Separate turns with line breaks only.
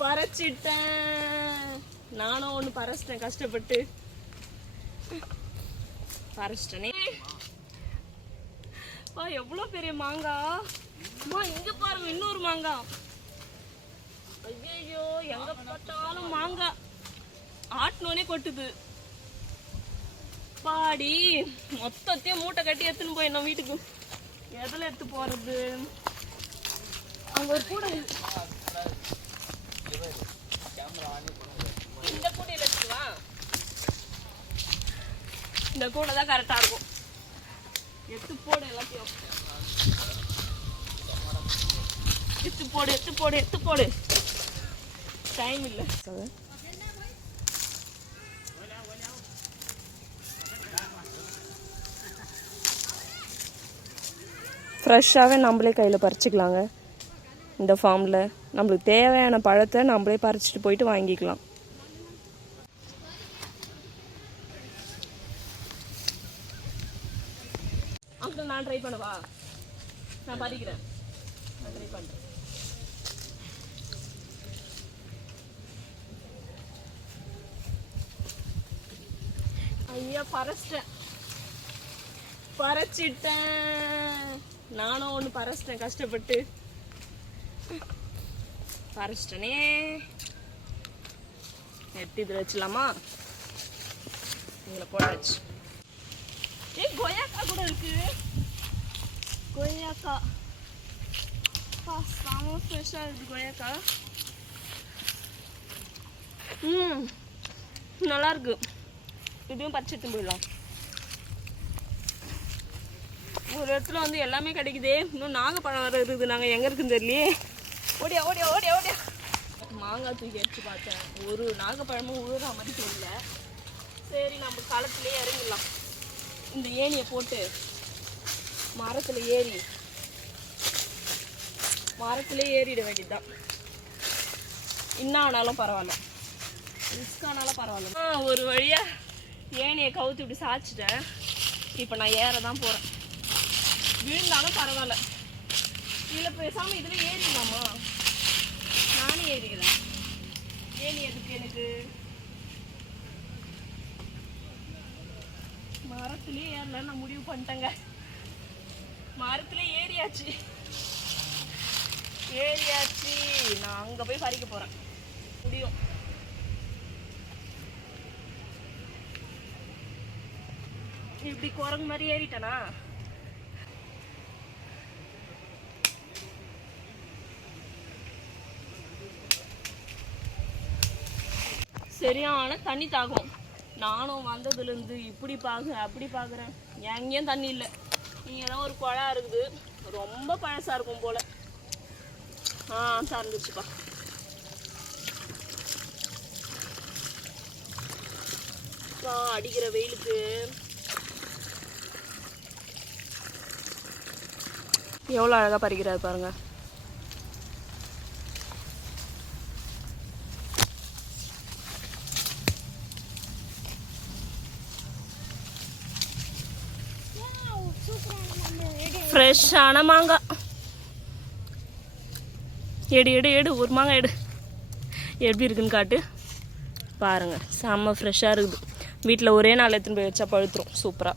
பறைச்சிட்டேன். நானும் ஒன்று பறைச்சிட்டேன் கஷ்டப்பட்டு. பறைச்சிட்டனே. பா எவ்வளோ பெரிய மாங்காய் அம்மா இங்க பாருங்க இன்னொரு மாங்காய் ஐயோ எங்க பார்த்தாலும் மாங்காய் ஆட்டினோனே கொட்டுது. பாடி மொத்தத்தையும் மூட்டை கட்டி எடுத்துன்னு போய் நம்ம வீட்டுக்கு. எதில் எடுத்து போறது? அங்க ஒரு கூட இருக்கு. இந்த கூடையில எடுத்துட்டு வா இந்த கூடை தான் கரெக்டாக இருக்கும். எடுத்து போடு எல்லாத்தையும். எடுத்து போடு எடுத்து போடு எடுத்து போடு. டைம் இல்லை. ஃப்ரெஷ்ஷாகவே நம்மளே கையில் பறிச்சிக்கலாங்க. இந்த ஃபார்மில் நம்மளுக்கு தேவையான பழத்தை நம்மளே பறிச்சிட்டு போயிட்டு வாங்கிக்கலாம். அப்புறம் நான் ட்ரை பண்ணவா? நான் பறிக்கிறேன் நான் ட்ரை பண்ணுறேன் ஐயா பறச்சிட்டேன் பறச்சிட்டேன் நானும் ஒன்று பறச்சிட்டேன் கஷ்டப்பட்டு. பறச்சிட்டனே எடுத்து இதில் வச்சிடலாமா? இதில் போடாச்சு ஏய் கொய்யாக்கா கூட இருக்கு. கொய்யாக்கா செம ஃப்ரெஷ்ஷாக இருக்கு கொய்யாக்கா ம் நல்லா இருக்கு. இதையும் பறிச்சு போயிடலாம். ஒரு இடத்துல வந்து எல்லாமே கிடைக்குதே. இன்னும் நாகப்பழம் வர இருக்குது. நாங்கள் எங்கே இருக்குன்னு தெரியலையே. ஓடியா ஓடியா ஓடியா ஓடியா. மாங்காய் தூக்கி அடிச்சு பார்த்தேன். ஒரு நாகப்பழமும் உழுற மாதிரி தெரியல. சரி நம்ம களத்துலேயே இறங்கிடலாம். இந்த ஏணியை போட்டு மரத்தில் ஏறி மரத்தில் ஏறிட வேண்டியதுதான். என்ன ஆனாலும் பரவாயில்ல. ரிஸ்க் ஆனாலும் பரவாயில்ல. ஆ ஒரு வழியாக ஏணியை கவுத்து இப்படி சாய்ச்சிட்டேன். இப்போ நான் ஏற தான் போகிறேன் விழுந்தாலும் பரவாயில்ல. இதில் பேசாமல் இதில் ஏறிடலாமா? நானும் ஏறிக்கிறேன். ஏணி எதுக்கு எனக்கு? மரத்துலயே ஏறல நான் முடிவு பண்ணிட்டேங்க. மரத்துல ஏறியாச்சு. ஏறியாச்சு. நான் அங்க போய் பறிக்க போறேன். முடியும். இப்படி குரங்கு மாதிரி ஏறிட்டனா? சரியான தண்ணி தாகும். நானும் வந்ததுலேருந்து இப்படி பார்க்குறேன் அப்படி பார்க்குறேன் எங்கேயும் தண்ணி இல்லை. இங்கே தான் ஒரு குழா இருக்குது. ரொம்ப பழசாக இருக்கும் போல். ஆ சார்ந்துச்சுப்பா இப்போ அடிக்கிற வெயிலுக்கு. எவ்வளோ அழகாக பறிக்கிறாரு பாருங்கள் ஃப்ரெஷ்ஷான மாங்காய் எடு எடு எடு ஒரு மாங்காய் எடு. எப்படி இருக்குன்னு காட்டு. பாருங்க செம்ம ஃப்ரெஷ்ஷாக இருக்குது. வீட்டில் ஒரே நாள் எடுத்துன்னு போய் வச்சா பழுத்துரும். சூப்பராக